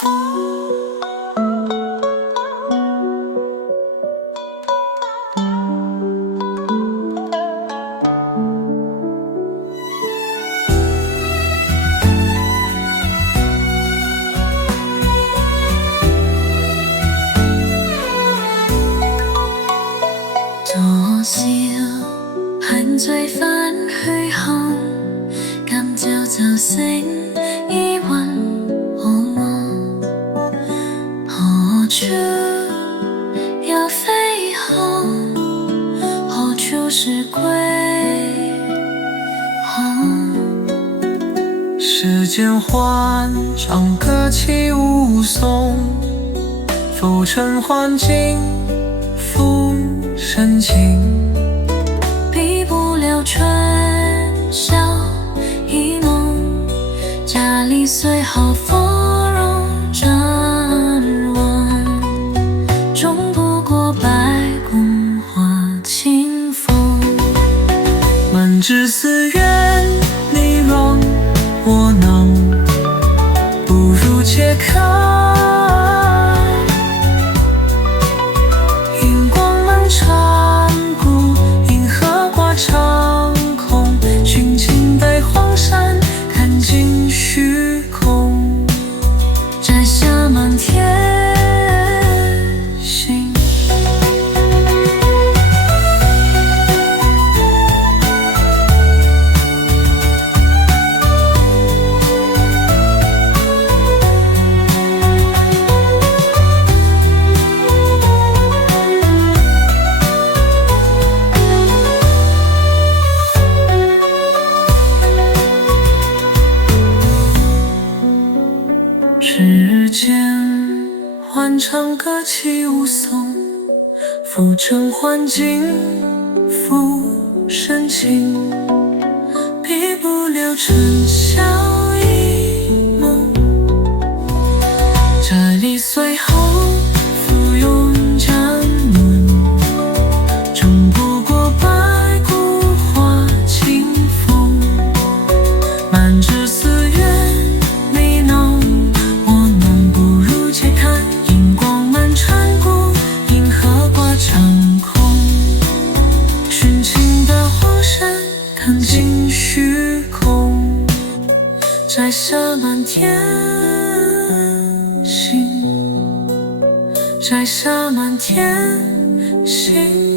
多少恨醉翻去後，今朝就醒疑問我，何處有飛航，何處是歸航？世间欢唱歌起舞颂，浮沉幻境浮深情，比不了春宵一梦，家里虽好芙蓉展望，终不过白骨化清风。满纸寺院你让我囊，不如且看荧光漫缠顾，银河挂长空，群青带黄山，看尽虚空，摘下满天星。世间欢唱歌起舞颂，浮沉幻境浮深情，比不了春宵一梦。这里随后附庸江轮，终不过白骨化清风。满纸寺院你囊，我能不如且看荧光漫缠顾，银河挂长空，群青的黄山，看尽虚空，摘下满天星，摘下满天星。